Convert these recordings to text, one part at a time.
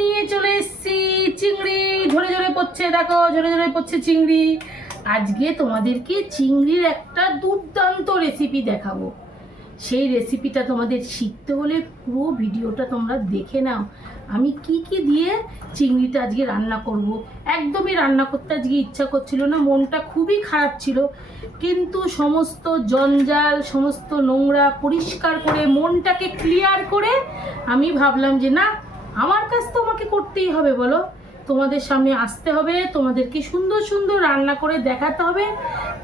নিয়ে চলে এসেছি চিংড়ি, ঝরে ঝরে পড়ছে, দেখো ঝরে ঝরে পড়ছে চিংড়ি। আজকে তোমাদেরকে চিংড়ির একটা দুর্দান্ত রেসিপি দেখাবো। সেই রেসিপিটা তোমাদের শিখতে হলে পুরো ভিডিওটা তোমরা দেখে নাও। আমি কি কি দিয়ে চিংড়িটা আজকে রান্না করব। একদমই রান্না করতে আজকে ইচ্ছা করছিল না, মনটা খুবই খারাপ ছিল, কিন্তু সমস্ত জঞ্জাল সমস্ত নোংরা পরিষ্কার করে মনটাকে ক্লিয়ার করে আমি ভাবলাম যে না, আমার কাজ তো আমাকে করতেই হবে, বলো, তোমাদের সামনে আসতে হবে, তোমাদেরকে সুন্দর সুন্দর রান্না করে দেখাতে হবে।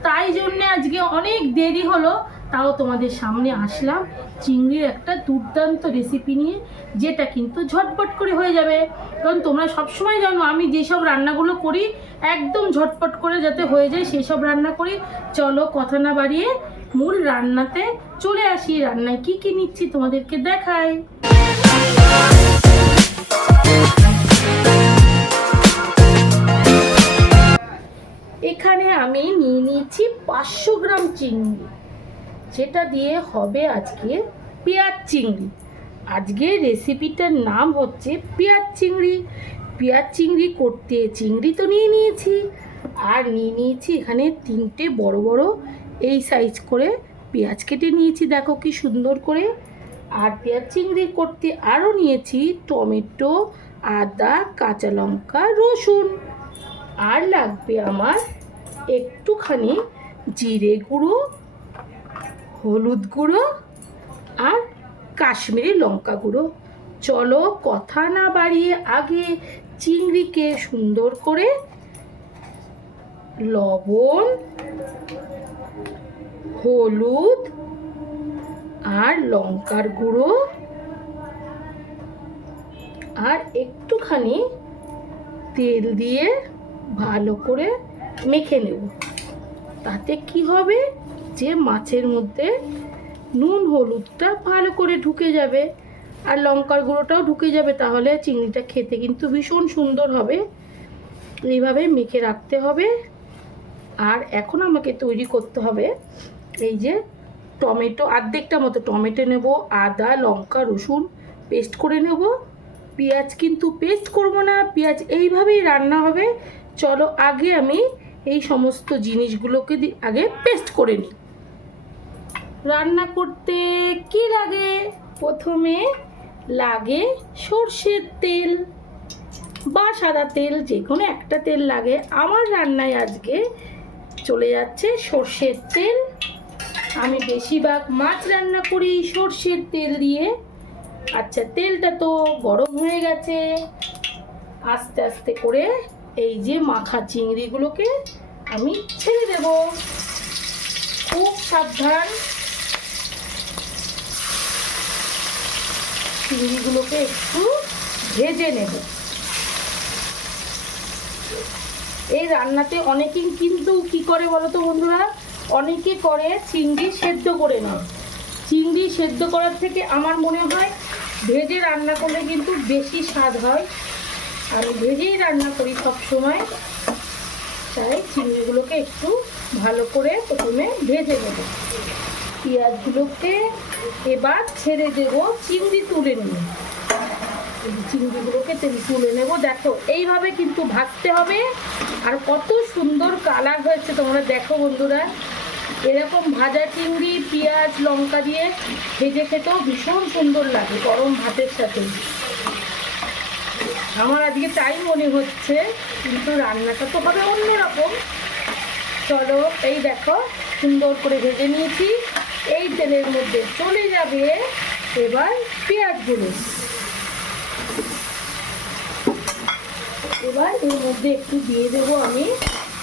তাই জন্যে আজকে অনেক দেরি হলো, তাও তোমাদের সামনে আসলাম চিংড়ির একটা দুর্দান্ত রেসিপি নিয়ে, যেটা কিন্তু ঝটপট করে হয়ে যাবে। কারণ তোমরা সবসময় জানো আমি যেসব রান্নাগুলো করি একদম ঝটপট করে যাতে হয়ে যায় সেই সব রান্না করি। চলো কথা না বাড়িয়ে মূল রান্নাতে চলে আসি। রান্নায় কি কি নিচ্ছি তোমাদেরকে দেখাই। এখানে আমি নিয়ে নিয়েছি 500 গ্রাম চিংড়ি, যেটা দিয়ে হবে আজকে পেঁয়াজ চিংড়ি। আজকে রেসিপিটার নাম হচ্ছে পেঁয়াজ চিংড়ি। পেঁয়াজ চিংড়ি করতে চিংড়ি তো নিয়ে নিয়েছি, আর নিয়ে নিয়েছি এখানে 3টে বড় বড় এই সাইজ করে পেঁয়াজ কেটে নিয়েছি, দেখো কি সুন্দর করে। আর পেঁয়াজ চিংড়ি করতে আরও নিয়েছি টমেটো, আদা, কাঁচা লঙ্কা, রসুন। আর লাগবে আমার একটুখানি জিরে গুঁড়ো, হলুদ গুঁড়ো আর কাশ্মীরি লঙ্কা গুঁড়ো। চলো কথা না বাড়িয়ে আগে চিংড়িকে সুন্দর করে লবণ, হলুদ আর লঙ্কার গুঁড়ো আর একটুখানি তেল দিয়ে ভালো করে মেখে নেব। তাতে কি হবে যে মাছের মধ্যে নুন হলুদটা ভালো করে ঢুকে যাবে আর লঙ্কার গুঁড়োটাও ঢুকে যাবে, তাহলে চিংড়িটা খেতে কিন্তু ভীষণ সুন্দর হবে। এইভাবে মেখে রাখতে হবে। আর এখন আমাকে তৈরি করতে হবে এই যে টমেটো, অর্ধেকটা মতো টমেটো নেব, আদা লঙ্কা রসুন পেস্ট করে নেব। পেঁয়াজ কিন্তু পেস্ট করব না, পেঁয়াজ এইভাবেই রান্না হবে। চলো আগে আমি এই সমস্ত জিনিসগুলোকে আগে পেস্ট করে নিই। রান্না করতে কি লাগে? প্রথমে লাগে সর্ষের তেল বা সাদা তেল, যে কোনো একটা তেল লাগে। আমার রান্নায় আজকে চলে যাচ্ছে সর্ষের তেল। আমি বেশিরভাগ মাছ রান্না করি সর্ষের তেল দিয়ে। আচ্ছা, তেলটা তো গরম হয়ে গেছে। আস্তে আস্তে করে এই যে মাখা চিংড়িগুলোকে আমি ছেড়ে দেব। খুব সাবধান, চিংড়িগুলোকে একটু ভেজে নেব। এই রান্নাতে অনেকেই কিন্তু কি করে বলো তো বন্ধুরা, অনেকে করে চিংড়ি সেদ্ধ করে নেয়। চিংড়ি সেদ্ধ করার থেকে আমার মনে হয় ভেজে রান্না করলে কিন্তু বেশি স্বাদ হয়। আমি ভেজেই রান্না করি সব সময়। তাই চিংড়িগুলোকে একটু ভালো করে প্রথমে ভেজে নেব। পেঁয়াজগুলোকে এবার ছেড়ে দেব, চিংড়ি তুলে নিয়ে চিংড়িগুলোকে তুলে নেব। দেখো এইভাবে কিন্তু ভাজতে হবে। আর কত সুন্দর কালার হয়েছে তোমরা দেখো বন্ধুরা। এরকম ভাজা চিংড়ি পেঁয়াজ লঙ্কা দিয়ে ভেজে খেতেও ভীষণ সুন্দর লাগে গরম ভাতের সাথে। আমার আজকে তাই মনে হচ্ছে, কিন্তু রান্নাটা তো হবে অন্যরকম। চলো এই দেখো সুন্দর করে ভেজে নিয়েছি। এই তেলের মধ্যে চলে যাবে এবার পেঁয়াজগুলো। এবার এর মধ্যে একটু দিয়ে দেবো আমি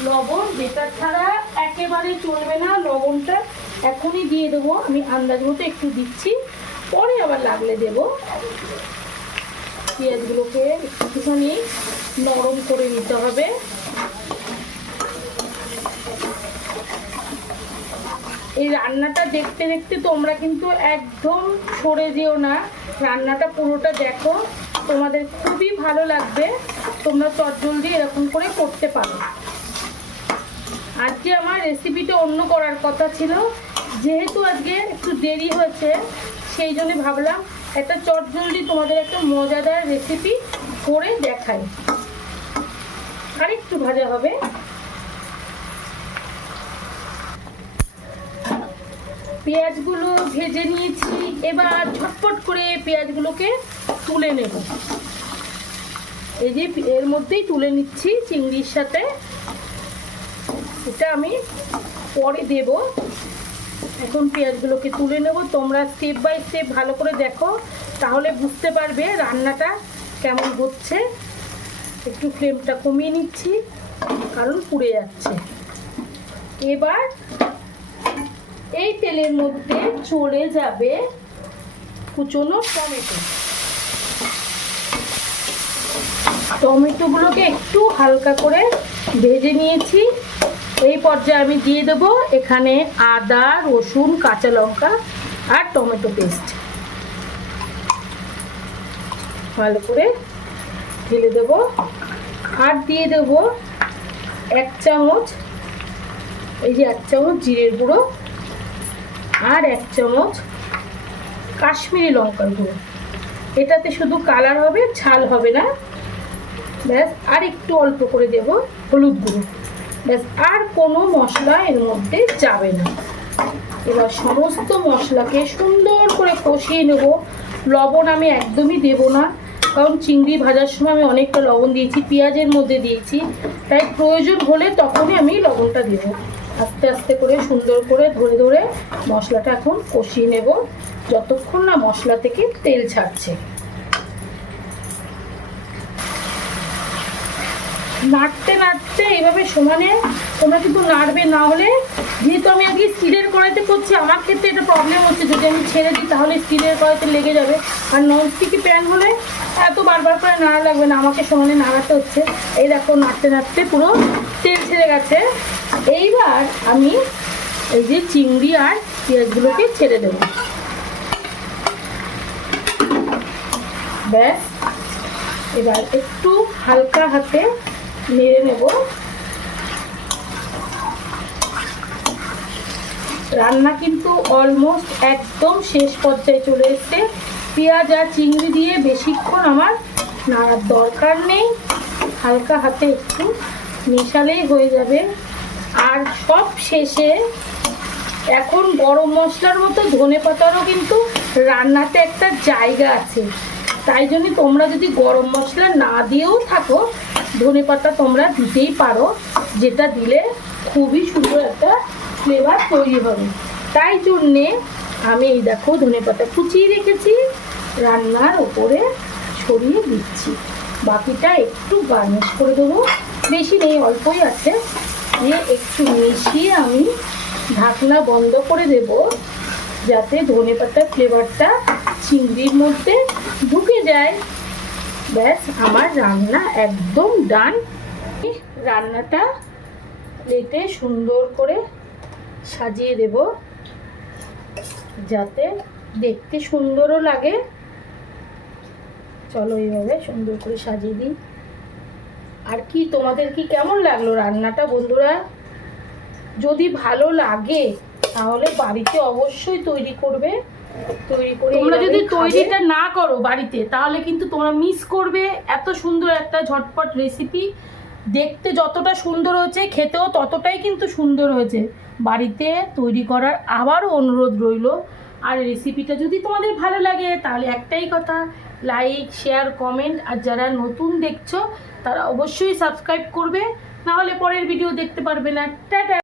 লবণ, যেটা ছাড়া একেবারে চলবে না। লবণটা এখনই দিয়ে দেবো, আমি আন্দাজ মতো একটু দিচ্ছি, পরে আবার লাগলে দেব। পেঁয়াজগুলোকে একটুখানি নরম করে নিতে হবে। এই রান্নাটা দেখতে দেখতে তোমরা কিন্তু একদম সরে যেও না, রান্নাটা পুরোটা দেখো, তোমাদের খুবই ভালো লাগবে। তোমরা চটজলদি এরকম করে করতে পারো। আজকে আমার রেসিপিটা অন্য করার কথা ছিল, যেহেতু আজকে একটু দেরি হয়েছে সেই জন্য ভাবলাম একটা চটজলদি তোমাদের একটা মজাদার রেসিপি করে দেখাই। আরেকটু ভাজা হবে। পেঁয়াজগুলো ভেজে নিয়েছি, এবার ঝটপট করে পেঁয়াজগুলোকে তুলে নেব। এই যে এর মধ্যেই তুলে নিচ্ছি চিংড়ির সাথে। এটা আমি পরে দেব। এখন পেঁয়াজগুলোকে তুলে নেব। তোমরা স্টেপ বাই স্টেপ ভালো করে দেখো, তাহলে বুঝতে পারবে রান্নাটা কেমন হচ্ছে। একটু ফ্লেমটা কমিয়ে নিচ্ছি কারণ পুড়ে যাচ্ছে। এবার এই তেলের মধ্যে চলে যাবে কুচনো টমেটো। টমেটোগুলোকে একটু হালকা করে ভেজে নিয়েছি। এই পর্যায়ে আমি দিয়ে দেবো এখানে আদা, রসুন, কাঁচা লঙ্কা আর টমেটো পেস্ট। ভালো করে ঢেলে দেবো। আর দিয়ে দেবো 1 চামচ, এই যে 1 চামচ জিরের গুঁড়ো আর 1 চামচ কাশ্মীরি লঙ্কার গুঁড়ো। এটাতে শুধু কালার হবে, ঝাল হবে না। ব্যাস, আর একটু অল্প করে দেব হলুদ গুঁড়ো। ব্যাস, আর কোনো মশলা এর মধ্যে যাবে না। এবার সমস্ত মশলাকে সুন্দর করে কষিয়ে নেব। লবণ আমি একদমই দেব না, কারণ চিংড়ি ভাজার সময় আমি অনেকটা লবণ দিয়েছি, পেঁয়াজের মধ্যে দিয়েছি, তাই প্রয়োজন হলে তখনই আমি লবণটা দেব। আস্তে আস্তে করে সুন্দর করে ধরে ধরে মশলাটা এখন কষিয়ে নেব যতক্ষণ না মশলা থেকে তেল ছাড়ছে। নাড়তে নাড়তে এইভাবে সমানে তোমরা কিন্তু নাড়বে, না হলে যেহেতু আমি আগে স্টিলের কড়াইতে করছি, আমার ক্ষেত্রে এটা প্রবলেম হচ্ছে। যদি আমি ছেড়ে দিই তাহলে স্টিলের কড়াইতে লেগে যাবে। আর ননস্টিকি প্যান হলে এত বারবার করে নাড়া লাগবে না, আমাকে সমানে নাড়াতে হচ্ছে। এই দেখো নাড়তে নাড়তে পুরো তেল ছেড়ে গেছে। এইবার আমি এই যে চিংড়ি আর পেঁয়াজগুলোকে ছেড়ে দেব। ব্যাস, এবার একটু হালকা হাতে নেড়ে নেব। রান্না কিন্তু অলমোস্ট একদম শেষ পর্যায়ে চলে এসছে। পেঁয়াজ আর চিংড়ি দিয়ে বেশিক্ষণ আমার নাড়ার দরকার নেই, হালকা হাতে একটু মেশালেই হয়ে যাবে। আর সব শেষে এখন গরম মশলার মতো ধনেপাতারও কিন্তু রান্নাতে একটা জায়গা আছে। তাই জন্য তোমরা যদি গরম মশলা না দিয়েও থাকো, ধনেপাতা তোমরা দিতেই পারো, যেটা দিলে খুবই সুন্দর একটা ফ্লেভার তৈরি হবে। তাই জন্যে আমি এই দেখো ধনেপাতা কুচিয়ে রেখেছি, রান্নার ওপরে ছড়িয়ে দিচ্ছি। বাকিটা একটু গার্নিশ করে দেবো, বেশি নেই, অল্পই আছে। দিয়ে একটু মিশিয়ে আমি ঢাকনা বন্ধ করে দেব, যাতে ধনেপাতার ফ্লেভারটা চিংড়ির মধ্যে ঢুকে যায়। ব্যাস, আমার রান্না একদম ডান। রান্নাটা প্লেটে সুন্দর করে সাজিয়ে দেব, যাতে দেখতে সুন্দরও লাগে। চলো এইভাবে সুন্দর করে সাজিয়ে দিই। আর কি তোমাদের কি কেমন লাগলো রান্নাটা বন্ধুরা? যদি ভালো লাগে তাহলে বাড়িতে অবশ্যই তৈরি করবে। তোমরা যদি তৈরিটা না করো বাড়িতে, তাহলে কিন্তু তোমরা মিস করবে এত সুন্দর একটা ঝটপট রেসিপি। দেখতে যতটা সুন্দর হয়েছে, খেতেও ততটাই কিন্তু সুন্দর হয়েছে। বাড়িতে তৈরি করার আবারও অনুরোধ রইল। আর রেসিপিটা যদি তোমাদের ভালো লাগে তাহলে একটাই কথা, লাইক, শেয়ার, কমেন্ট। আর যারা নতুন দেখছো তারা অবশ্যই সাবস্ক্রাইব করবে, নাহলে পরের ভিডিও দেখতে পারবে না। টাটা।